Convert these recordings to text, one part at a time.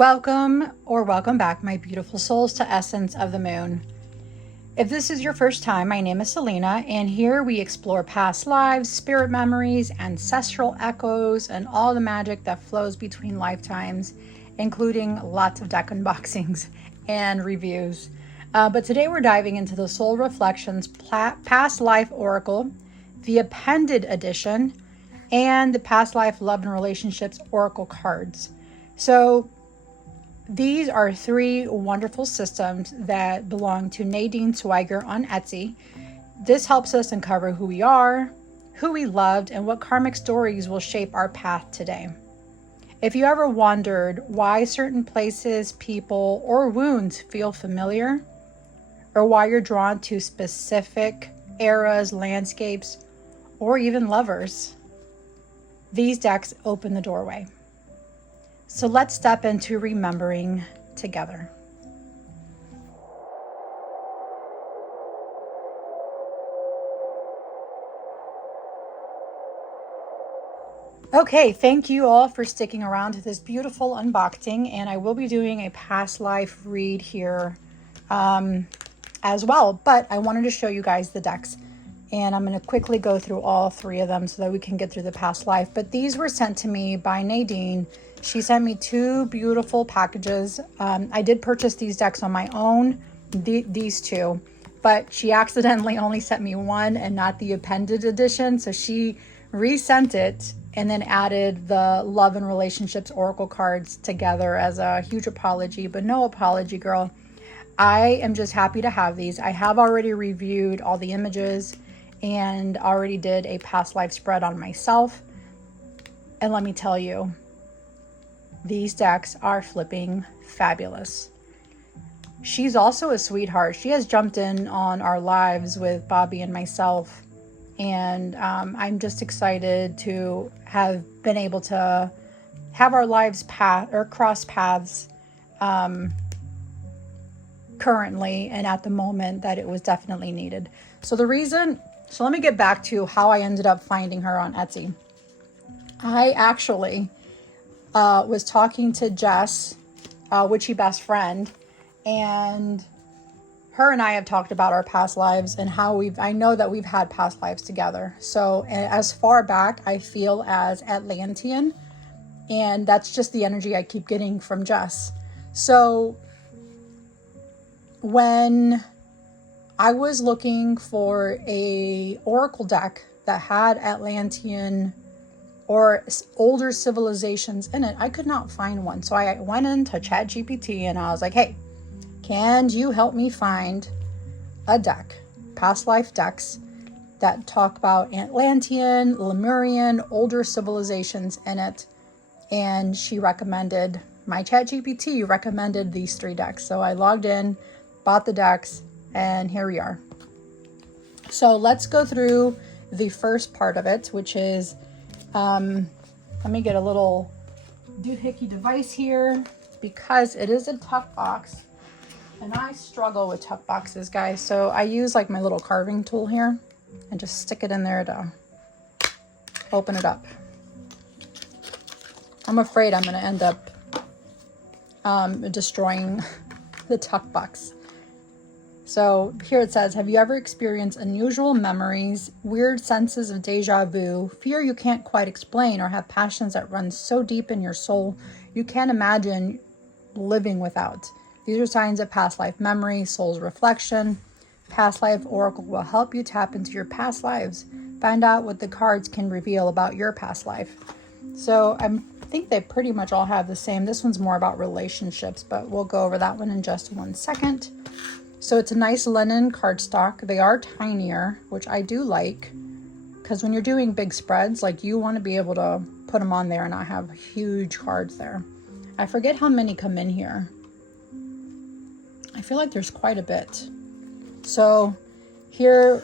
Welcome or welcome back, my beautiful souls, to Essence of the Moon. If this is your first time, my name is Selena, and here we explore past lives, spirit memories, ancestral echoes, and all the magic that flows between lifetimes, including lots of deck unboxings and reviews. But today we're diving into the Soul Reflections Past Life Oracle, the Appended Edition, and the Past Life Love and Relationships Oracle cards. So these are three wonderful systems that belong to Nadine Swiger on Etsy. This helps us uncover who we are, who we loved, and what karmic stories will shape our path today. If you ever wondered why certain places, people, or wounds feel familiar, or why you're drawn to specific eras, landscapes, or even lovers, these decks open the doorway. So let's step into remembering together. Okay, thank you all for sticking around to this beautiful unboxing, and I will be doing a past life read here as well, but I wanted to show you guys the decks, and I'm going to quickly go through all three of them so that we can get through the past life. But these were sent to me by Nadine. She sent me two beautiful packages. I did purchase these decks on my own, these two, but she accidentally only sent me one and not the appended edition. So she resent it and then added the Love and Relationships Oracle cards together as a huge apology, but no apology, girl. I am just happy to have these. I have already reviewed all the images and already did a past life spread on myself. And let me tell you, these decks are flipping fabulous. She's also a sweetheart. She has jumped in on our lives with Bobby and myself. And I'm just excited to have been able to have our lives cross paths currently and at the moment that it was definitely needed. So let me get back to how I ended up finding her on Etsy. I actually was talking to Jess, witchy best friend, and her and I have talked about our past lives and how I know that we've had past lives together. So as far back, I feel as Atlantean, and that's just the energy I keep getting from Jess. So when I was looking for a oracle deck that had Atlantean or older civilizations in it, I could not find one. So I went into ChatGPT and I was like, hey, can you help me find a deck, past life decks that talk about Atlantean, Lemurian, older civilizations in it? And she recommended, my ChatGPT recommended these three decks. So I logged in, bought the decks, and here we are. So let's go through the first part of it, which is, let me get a little doohickey device here because it is a tuck box and I struggle with tuck boxes, guys. So I use like my little carving tool here and just stick it in there to open it up. I'm afraid I'm going to end up destroying the tuck box. So here it says, have you ever experienced unusual memories, weird senses of déjà vu, fear you can't quite explain, or have passions that run so deep in your soul you can't imagine living without? These are signs of past life memory, soul's reflection. Past life oracle will help you tap into your past lives. Find out what the cards can reveal about your past life. So I think they pretty much all have the same. This one's more about relationships, but we'll go over that one in just 1 second. So it's a nice linen cardstock. They are tinier, which I do like, because when you're doing big spreads, like, you want to be able to put them on there and not have huge cards there. I forget how many come in here. I feel like there's quite a bit. So here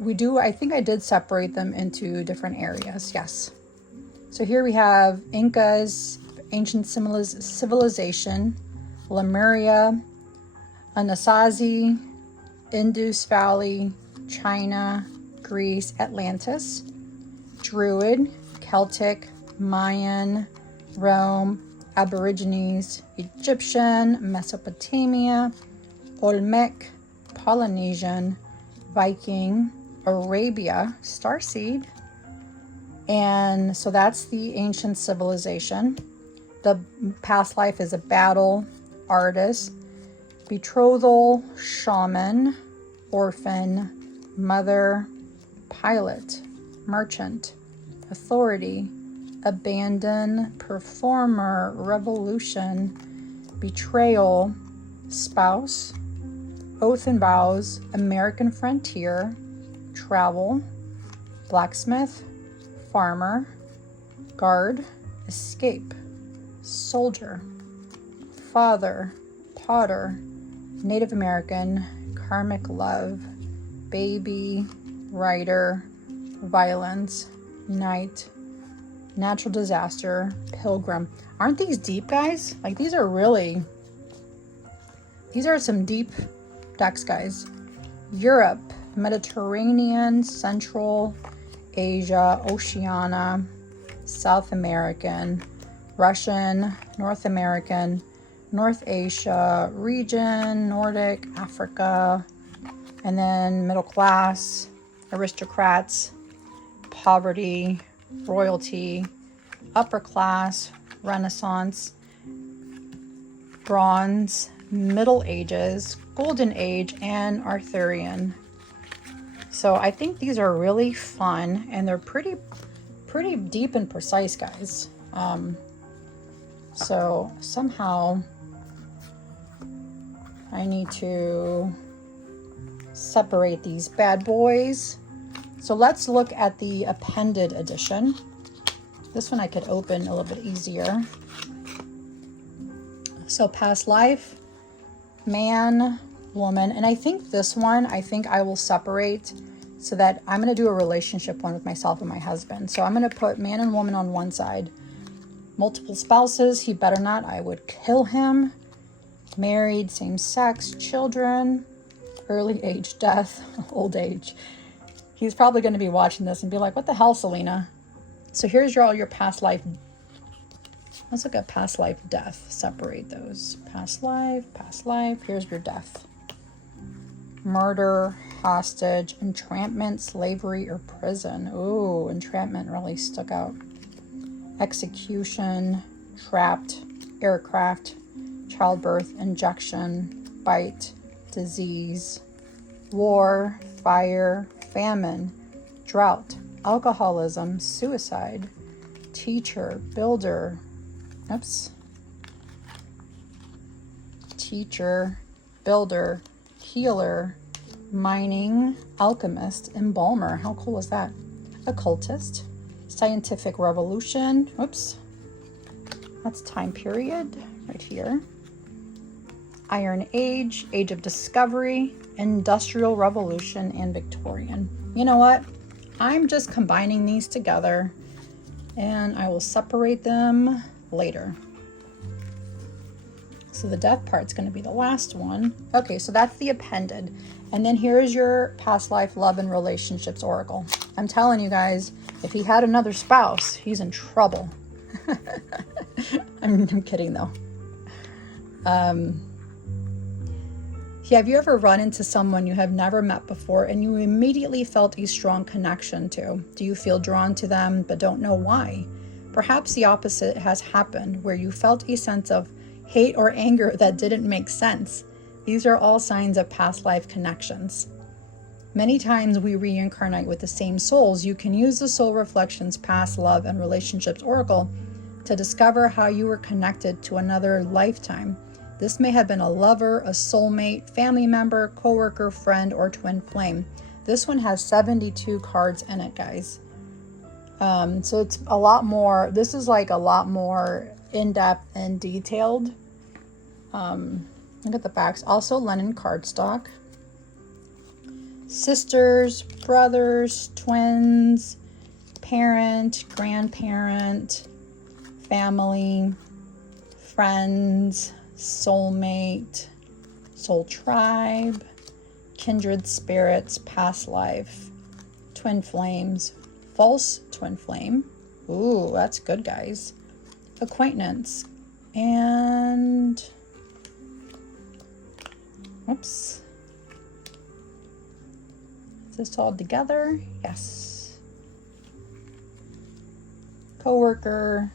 we do, I think I did separate them into different areas. Yes. So here we have Incas, ancient civilization, Lemuria, Anasazi, Indus Valley, China, Greece, Atlantis, Druid, Celtic, Mayan, Rome, Aborigines, Egyptian, Mesopotamia, Olmec, Polynesian, Viking, Arabia, starseed. And so that's the ancient civilization. The past life is a battle, artist, betrothal, shaman, orphan, mother, pilot, merchant, authority, abandon, performer, revolution, betrayal, spouse, oath and vows, American frontier, travel, blacksmith, farmer, guard, escape, soldier, father, potter, Native American, karmic love, baby, writer, violence, night, natural disaster, pilgrim. Aren't these deep, guys? Like, these are some deep decks, guys. Europe, Mediterranean, Central Asia, Oceania, South American, Russian, North American, North Asia region, Nordic, Africa, and then middle class, aristocrats, poverty, royalty, upper class, Renaissance, Bronze, Middle Ages, Golden Age, and Arthurian. So I think these are really fun, and they're pretty deep and precise, guys. So somehow I need to separate these bad boys. So let's look at the appended edition. This one I could open a little bit easier. So past life, man, woman, and I think this one, I will separate so that I'm going to do a relationship one with myself and my husband. So I'm going to put man and woman on one side. Multiple spouses, he better not, I would kill him. Married, same sex, children, early age, death, old age. He's probably going to be watching this and be like, what the hell, Selena? So here's all your past life. Let's look at past life, death. Separate those. Past life, here's your death. Murder, hostage, entrapment, slavery, or prison. Ooh, entrapment really stuck out. Execution, trapped, aircraft, childbirth, injection, bite, disease, war, fire, famine, drought, alcoholism, suicide, teacher, builder, teacher, builder, healer, mining, alchemist, embalmer. How cool is that? Occultist, scientific revolution. That's time period right here. Iron Age, Age of Discovery, Industrial Revolution, and Victorian. You know what? I'm just combining these together, and I will separate them later. So the death part's going to be the last one. Okay, so that's the appended. And then here's your past life love and relationships oracle. I'm telling you guys, if he had another spouse, he's in trouble. I'm kidding though. Have you ever run into someone you have never met before and you immediately felt a strong connection to? Do you feel drawn to them but don't know why? Perhaps the opposite has happened, where you felt a sense of hate or anger that didn't make sense. These are all signs of past life connections. Many times we reincarnate with the same souls. You can use the Soul Reflections Past Love and Relationships Oracle to discover how you were connected to another lifetime. This may have been a lover, a soulmate, family member, coworker, friend, or twin flame. This one has 72 cards in it, guys. So it's a lot more, this is like a lot more in-depth and detailed. Look at the backs. Also Lennon cardstock. Sisters, brothers, twins, parent, grandparent, family, friends, soulmate, soul tribe, kindred spirits, past life, twin flames, false twin flame. Ooh, that's good, guys. Acquaintance, And, oops. Is this all together? Yes. Coworker,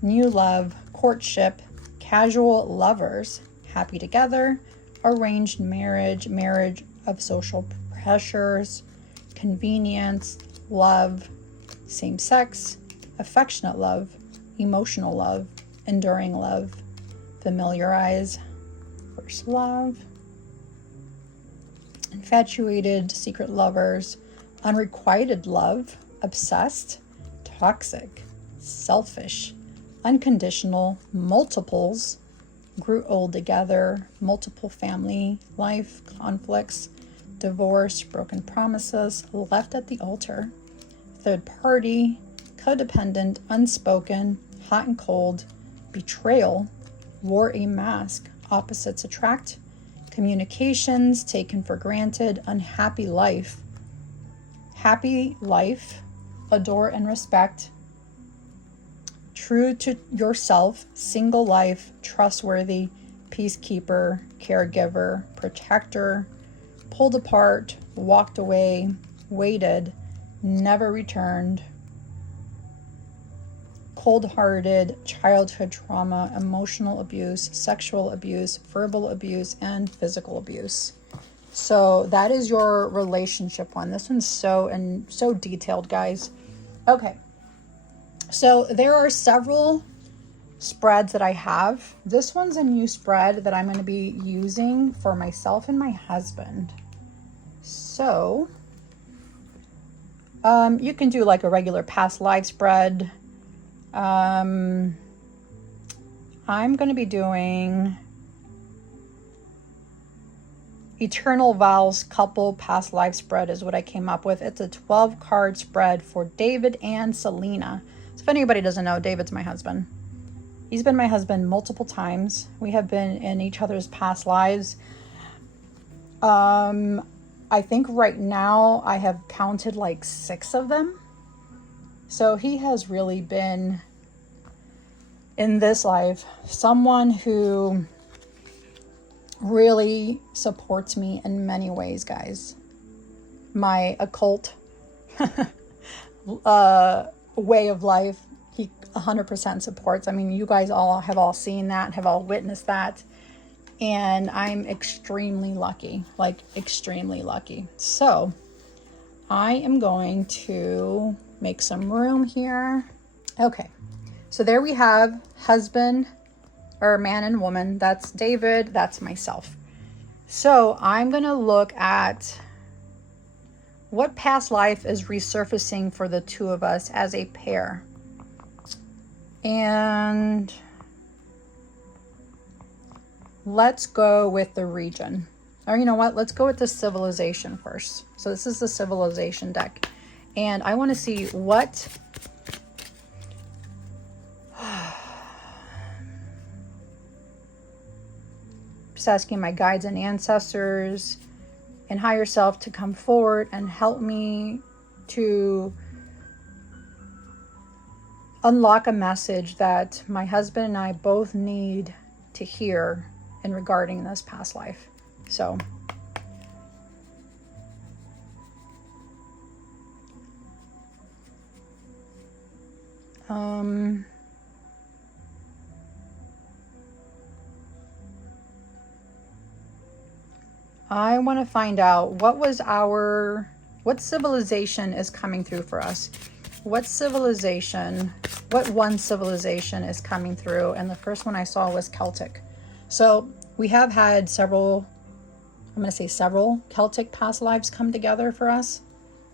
new love, courtship, casual lovers, happy together, arranged marriage, marriage of social pressures, convenience, love, same sex, affectionate love, emotional love, enduring love, familiarize, first love, infatuated, secret lovers, unrequited love, obsessed, toxic, selfish, unconditional, multiples, grew old together, multiple family life, conflicts, divorce, broken promises, left at the altar, third party, codependent, unspoken, hot and cold, betrayal, wore a mask, opposites attract, communications taken for granted, unhappy life, happy life, adore and respect, true to yourself, single life, trustworthy, peacekeeper, caregiver, protector, pulled apart, walked away, waited, never returned, cold-hearted, childhood trauma, emotional abuse, sexual abuse, verbal abuse, and physical abuse. So that is your relationship one. This one's so detailed, guys. Okay. So there are several spreads that I have. This one's a new spread that I'm going to be using for myself and my husband. So you can do like a regular past life spread. I'm going to be doing Eternal Vows Couple Past Life Spread is what I came up with. It's a 12 card spread for David and Selena. So if anybody doesn't know, David's my husband. He's been my husband multiple times. We have been in each other's past lives. I think right now I have counted like 6 of them. So he has really been in this life someone who really supports me in many ways, guys. My occult way of life, he 100% supports. I mean, you guys all have seen that, have all witnessed that. And I'm extremely lucky, like extremely lucky. So I am going to make some room here. Okay, so there we have husband or man and woman. That's David, that's myself. So I'm going to look at what past life is resurfacing for the two of us as a pair. And let's go with the region. Or you know what? Let's go with the civilization first. So this is the civilization deck. And I want to see what... Just asking my guides and ancestors and higher self to come forward and help me to unlock a message that my husband and I both need to hear in regarding this past life. So I want to find out what civilization is coming through for us. What one civilization is coming through? And the first one I saw was Celtic. So we have had several Celtic past lives come together for us.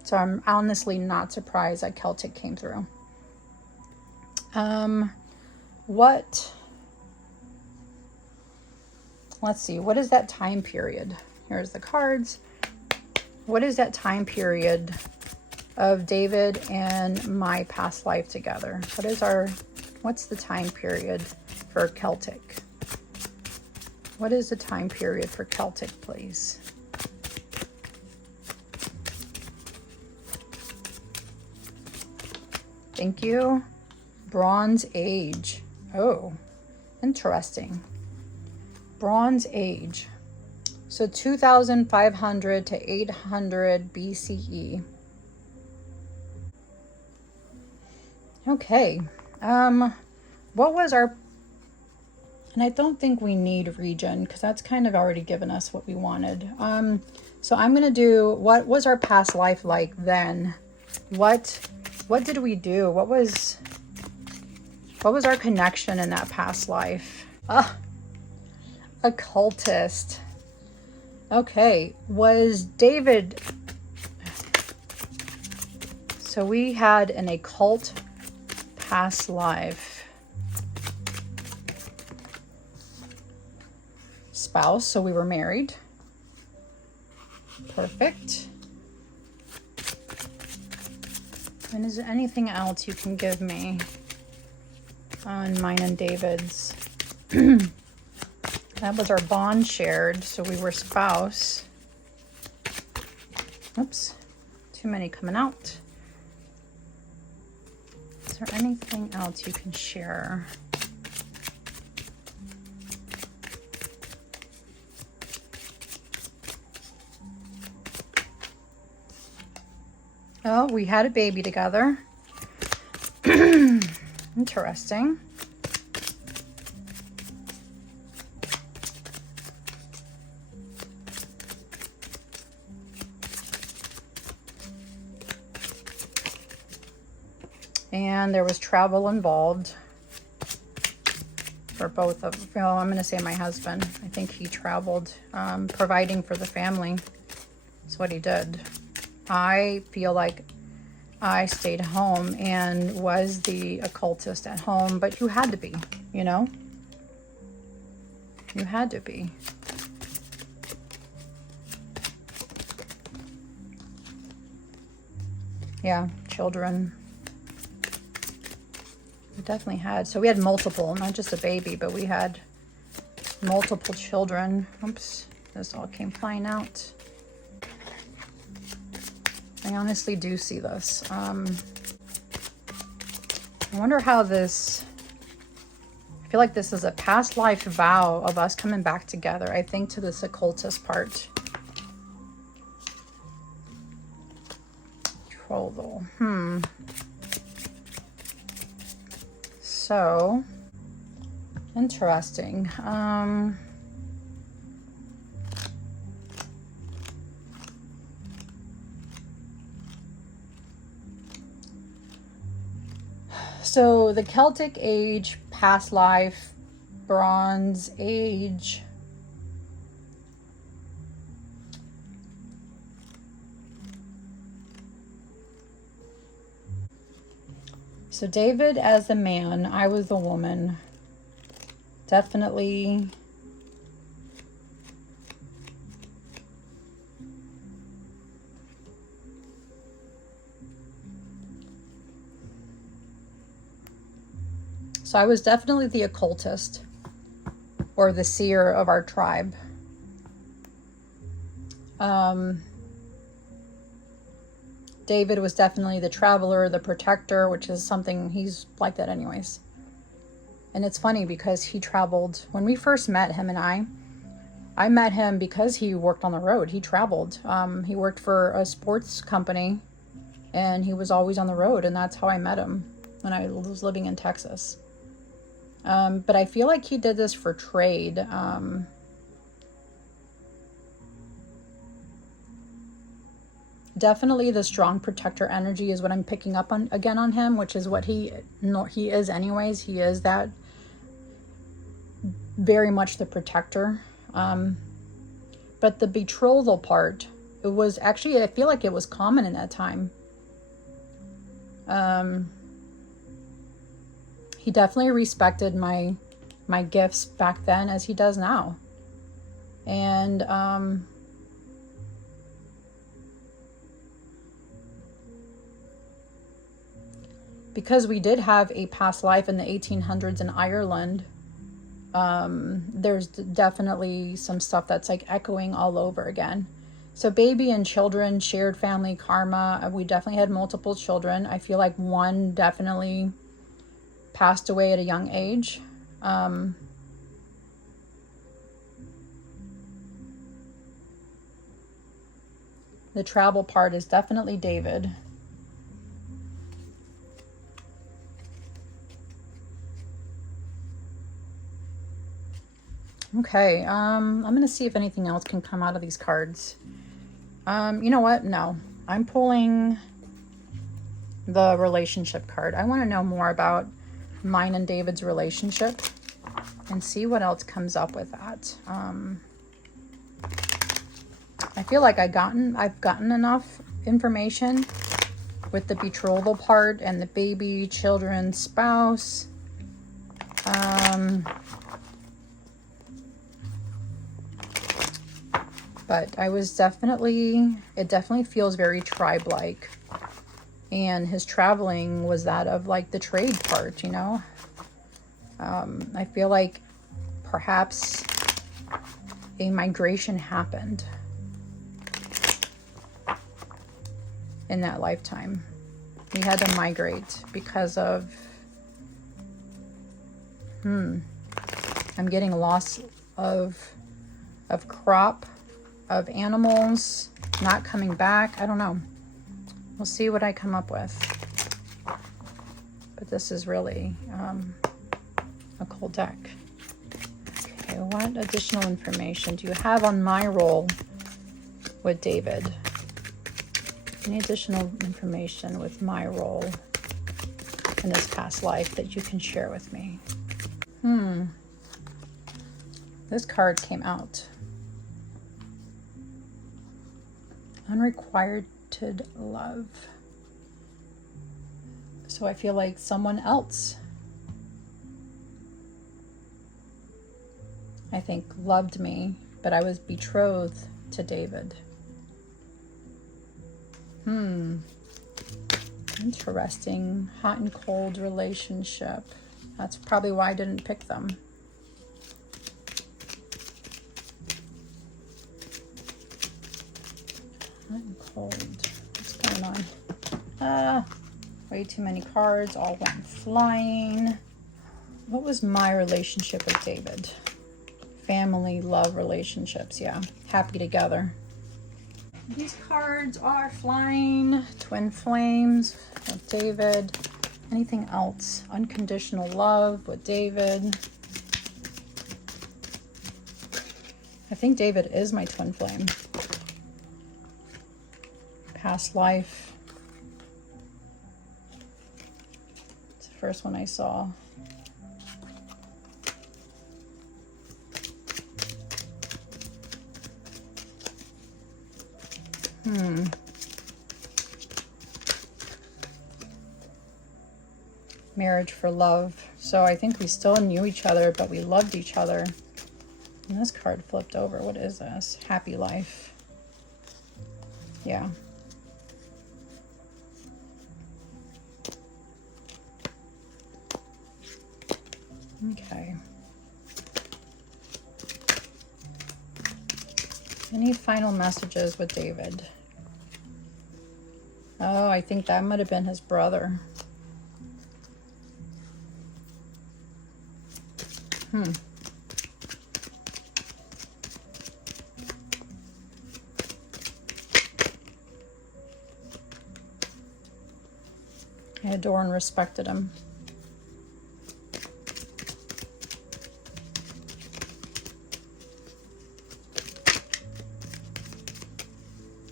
So I'm honestly not surprised that Celtic came through. Let's see, what is that time period? Here's the cards. What is that time period of David and my past life together? What's the time period for Celtic? What is the time period for Celtic, please? Thank you. Bronze Age. Oh, interesting. Bronze Age. So 2500 to 800 BCE. Okay. What was our... And I don't think we need region because that's kind of already given us what we wanted. So I'm going to do, what was our past life like then? What did we do? What was our connection in that past life? Occultist. Okay, was David... So we had an occult past life. Spouse, so we were married. Perfect. And is there anything else you can give me on mine and David's? That was our bond shared, so we were spouse. Oops, too many coming out. Is there anything else you can share? Oh, we had a baby together. Interesting. And there was travel involved for both of, well, I'm going to say my husband. I think he traveled, providing for the family. That's what he did. I feel like I stayed home and was the occultist at home, but you had to be, you know? You had to be. Yeah, children. We definitely had. So we had multiple, not just a baby, but we had multiple children. Oops, this all came flying out. I honestly do see this. I wonder how this... I feel like this is a past life vow of us coming back together, I think, to this occultist part. Betrothal. So, interesting. So the Celtic Age, past life, Bronze Age. So David as the man, I was the woman. Definitely. So I was definitely the occultist or the seer of our tribe. David was definitely the traveler, the protector, which is something, he's like that anyways. And it's funny because he traveled, when we first met him and I met him because he worked on the road. He traveled. He worked for a sports company and he was always on the road, and that's how I met him when I was living in Texas. But I feel like he did this for trade. Definitely the strong protector energy is what I'm picking up on again on him, which is what he is anyways. He is that very much the protector. But the betrothal part, it was actually, I feel like it was common in that time. He definitely respected my gifts back then as he does now. And because we did have a past life in the 1800s in Ireland, there's definitely some stuff that's like echoing all over again. So baby and children, shared family karma. We definitely had multiple children. I feel like one definitely passed away at a young age. The travel part is definitely David. Okay, I'm going to see if anything else can come out of these cards. You know what? No. I'm pulling the relationship card. I want to know more about mine and David's relationship and see what else comes up with that. I feel like I've gotten enough information with the betrothal part and the baby, children, spouse. But it definitely feels very tribe-like. And his traveling was that of like the trade part, you know? I feel like perhaps a migration happened in that lifetime. He had to migrate because of, I'm getting loss of crop, of animals not coming back. I don't know. We'll see what I come up with. But this is really a cool deck. Okay, what additional information do you have on my role with David? Any additional information with my role in this past life that you can share with me? This card came out. Unrequited love. So I feel like someone else, I think, loved me, but I was betrothed to David. Interesting. Hot and cold relationship. That's probably why I didn't pick them. Hot and cold. What's going on? Way too many cards. All went flying. What was my relationship with David? Family, love, relationships. Yeah. Happy together. These cards are flying. Twin flames with David. Anything else? Unconditional love with David. I think David is my twin flame. Past life. It's the first one I saw. Marriage for love. So I think we still knew each other, but we loved each other. And this card flipped over. What is this? Happy life. Yeah. Okay. Any final messages with David? Oh, I think that might have been his brother. I adore and respected him.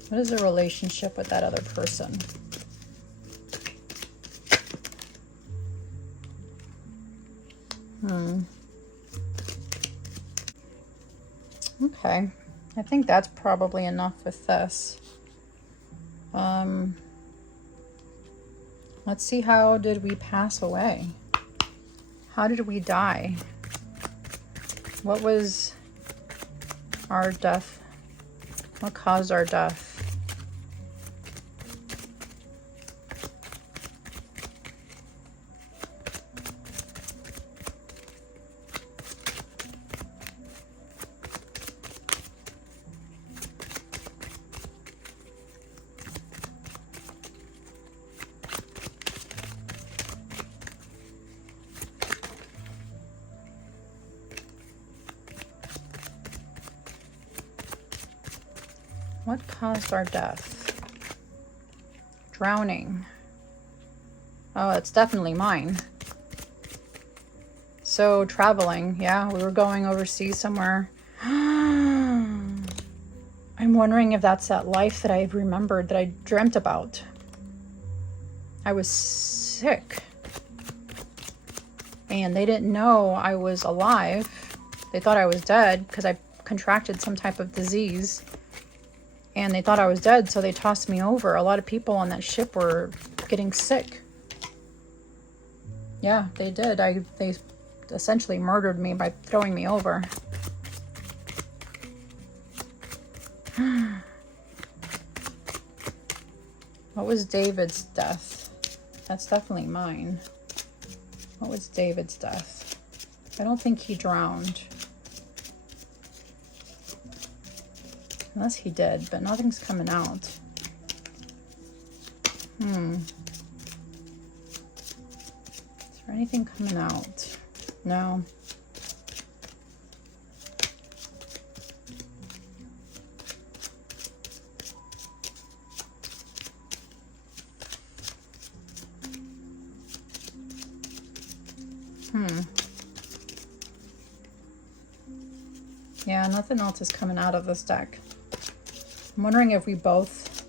What is the relationship with that other person? Okay. I think that's probably enough with this. Let's see, how did we pass away? How did we die? What was our death? What caused our death? What caused our death? Drowning. Oh, it's definitely mine. So traveling, yeah, we were going overseas somewhere. I'm wondering if that's that life that I remembered, that I dreamt about. I was sick. And they didn't know I was alive. They thought I was dead because I contracted some type of disease. And they thought I was dead, so they tossed me over. A lot of people on that ship were getting sick. Yeah, they did. They essentially murdered me by throwing me over. What was David's death? That's definitely mine. What was David's death? I don't think he drowned. Unless he did, but nothing's coming out. Is there anything coming out? No. Yeah, nothing else is coming out of this deck. I'm wondering if we both...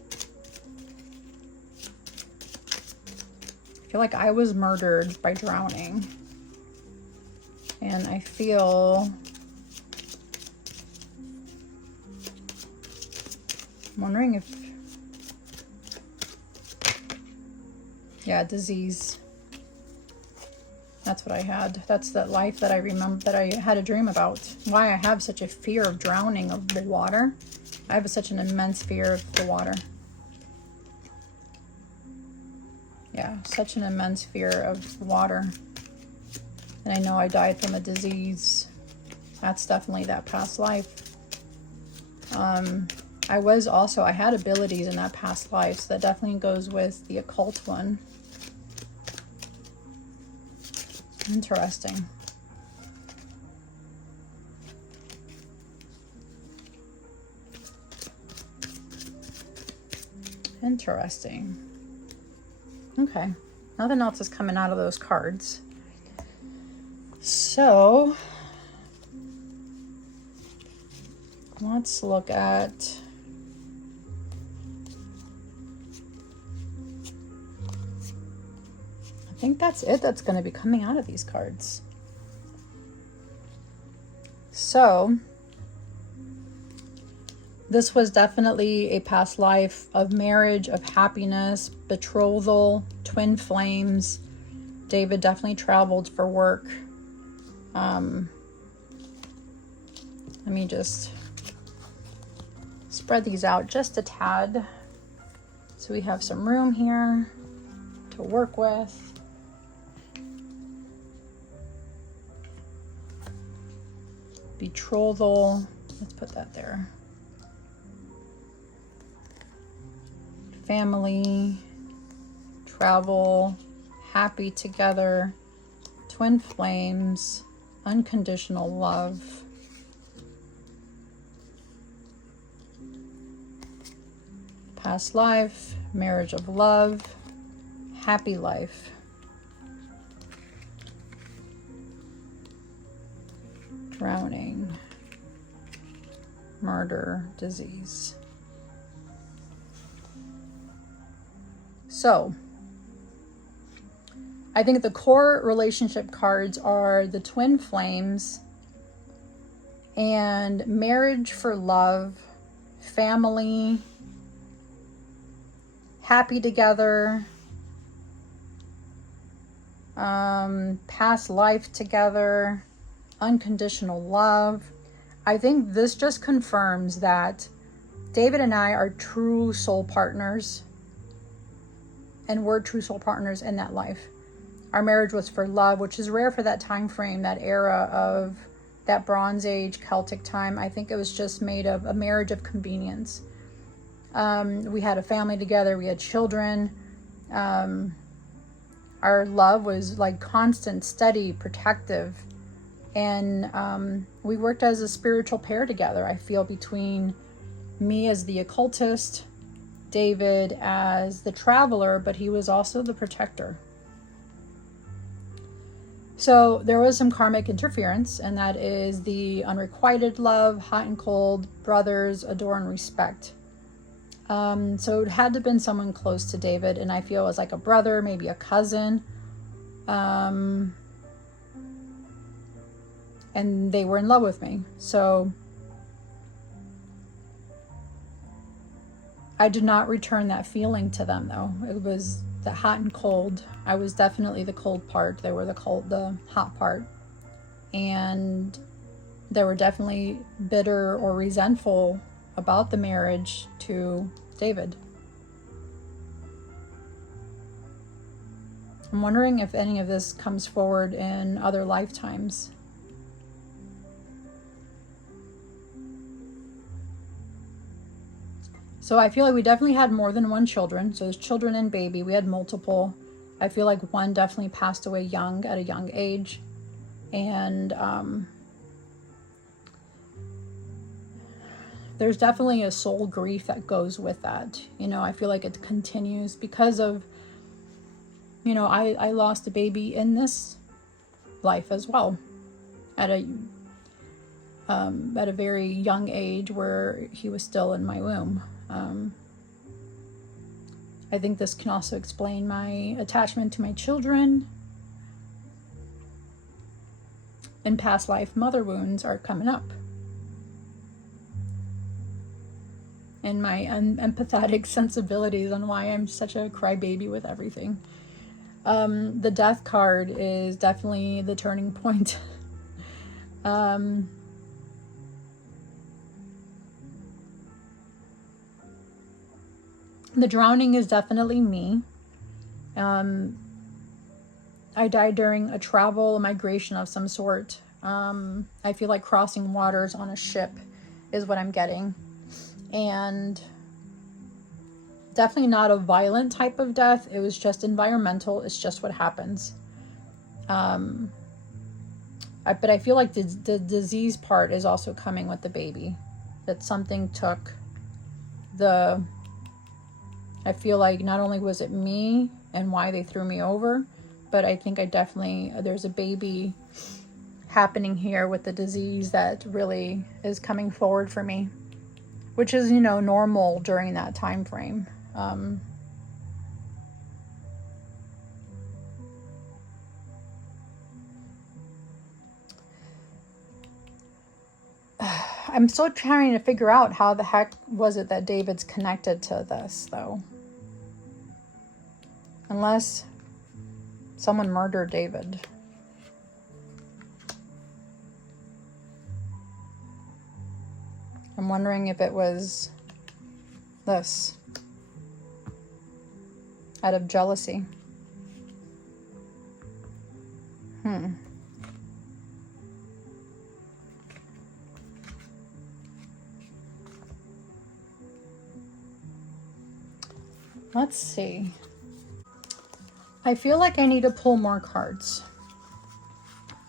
I feel like I was murdered by drowning. And I feel... I'm wondering if... Yeah, disease. That's what I had. That's that life that I remember, that I had a dream about. Why I have such a fear of drowning, of the water. I have such an immense fear of the water. Yeah, such an immense fear of water. And I know I died from a disease. That's definitely that past life. I had abilities in that past life, so that definitely goes with the occult one. Interesting. Interesting. Okay. Nothing else is coming out of those cards. So, let's look at... I think that's it that's going to be coming out of these cards. So, this was definitely a past life of marriage, of happiness, betrothal, twin flames. David definitely traveled for work. Let me just spread these out just a tad. So we have some room here to work with. Betrothal, let's put that there. Family, travel, happy together, twin flames, unconditional love. Past life, marriage of love, happy life. Drowning, murder, disease. So, I think the core relationship cards are the twin flames and marriage for love, family, happy together, past life together, unconditional love. I think this just confirms that David and I are true soul partners, and we're true soul partners in that life. Our marriage was for love, which is rare for that time frame, that era of that Bronze Age Celtic time. I think it was just made of a marriage of convenience. We had a family together, we had children. Our love was like constant, steady, protective. And we worked as a spiritual pair together, I feel, between me as the occultist, David as the traveler, but he was also the protector. So there was some karmic interference, and that is the unrequited love, hot and cold, brothers, adore and respect. So it had to have been someone close to David, and I feel it was like a brother, maybe a cousin. And they were in love with me. So I did not return that feeling to them, though. It was the hot and cold. I was definitely the cold part. They were the hot part. And they were definitely bitter or resentful about the marriage to David. I'm wondering if any of this comes forward in other lifetimes. So I feel like we definitely had more than one children. So there's children and baby. We had multiple. I feel like one definitely passed away at a young age. And there's definitely a soul grief that goes with that. You know, I feel like it continues because of, you know, I lost a baby in this life as well at a very young age where he was still in my womb. I think this can also explain my attachment to my children. And past life mother wounds are coming up. And my empathetic sensibilities on why I'm such a crybaby with everything. The death card is definitely the turning point. The drowning is definitely me. I died during a migration of some sort. I feel like crossing waters on a ship is what I'm getting. And definitely not a violent type of death. It was just environmental. It's just what happens. But I feel like the disease part is also coming with the baby. That something took I feel like not only was it me and why they threw me over, but I think there's a baby happening here with the disease that really is coming forward for me, which is, you know, normal during that time frame. I'm still trying to figure out how the heck was it that David's connected to this, though. Unless someone murdered David. I'm wondering if it was this. Out of jealousy. Let's see. I feel like I need to pull more cards.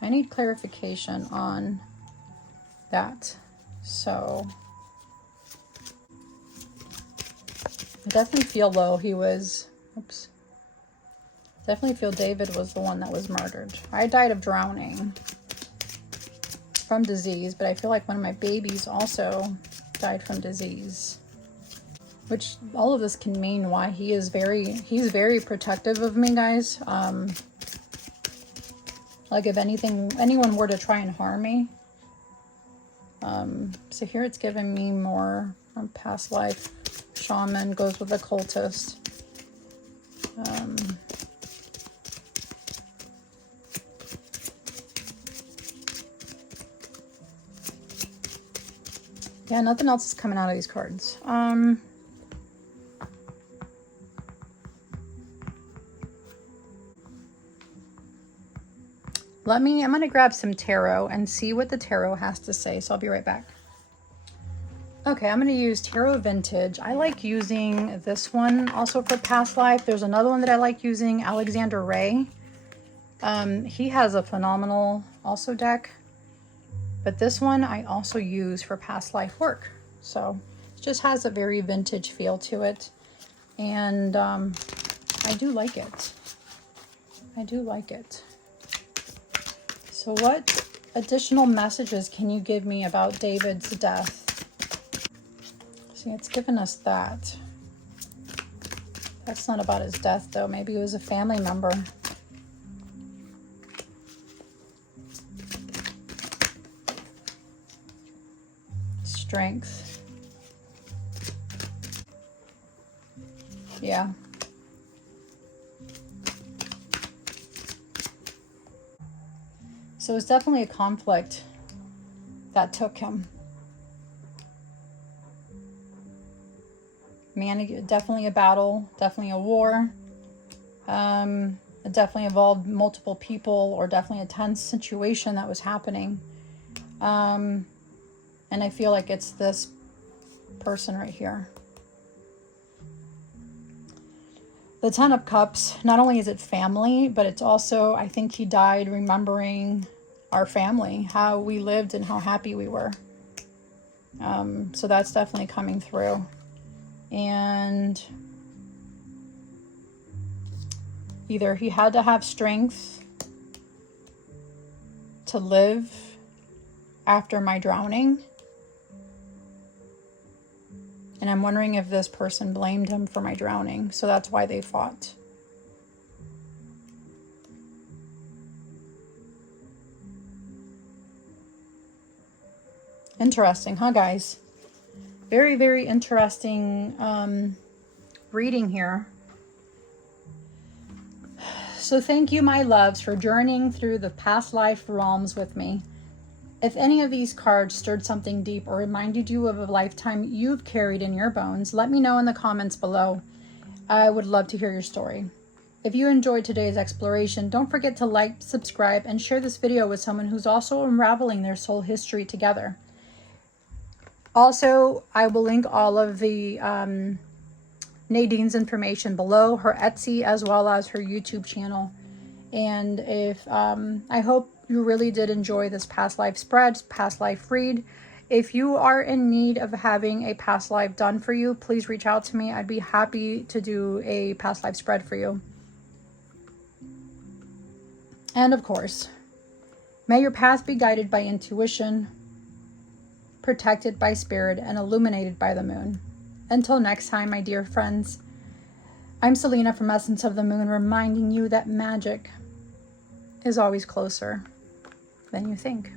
I need clarification on that. So I definitely feel definitely feel David was the one that was murdered. I died of drowning from disease, but I feel like one of my babies also died from disease. Which all of this can mean why he's very protective of me, guys. Like if anyone were to try and harm me. So here it's giving me more from past life. Shaman goes with occultist. Yeah, nothing else is coming out of these cards. I'm going to grab some tarot and see what the tarot has to say. So I'll be right back. Okay, I'm going to use Tarot Vintage. I like using this one also for past life. There's another one that I like using, Alexander Ray. He has a phenomenal also deck. But this one I also use for past life work. So It just has a very vintage feel to it. And I do like it. I do like it. So what additional messages can you give me about David's death? See, it's given us that. That's not about his death, though. Maybe it was a family member. Strength. Yeah. So it's definitely a conflict that took him. Definitely a battle, definitely a war. It definitely involved multiple people, or definitely a tense situation that was happening. And I feel like it's this person right here. The Ten of Cups, not only is it family, but it's also, I think he died remembering our family, how we lived and how happy we were. So that's definitely coming through. And either he had to have strength to live after my drowning. And I'm wondering if this person blamed him for my drowning. So that's why they fought. Interesting, huh, guys? Very, very interesting reading here. So thank you, my loves, for journeying through the past life realms with me. If any of these cards stirred something deep or reminded you of a lifetime you've carried in your bones, let me know in the comments below. I would love to hear your story. If you enjoyed today's exploration, don't forget to like, subscribe, and share this video with someone who's also unraveling their soul history together. Also, I will link all of the Nadine's information below, her Etsy, as well as her YouTube channel. And if I hope you really did enjoy this past life spread, past life read. If you are in need of having a past life done for you, please reach out to me. I'd be happy to do a past life spread for you. And of course, may your path be guided by intuition, protected by spirit, and illuminated by the moon. Until next time, my dear friends, I'm Selena from Essence of the Moon, reminding you that magic is always closer than you think.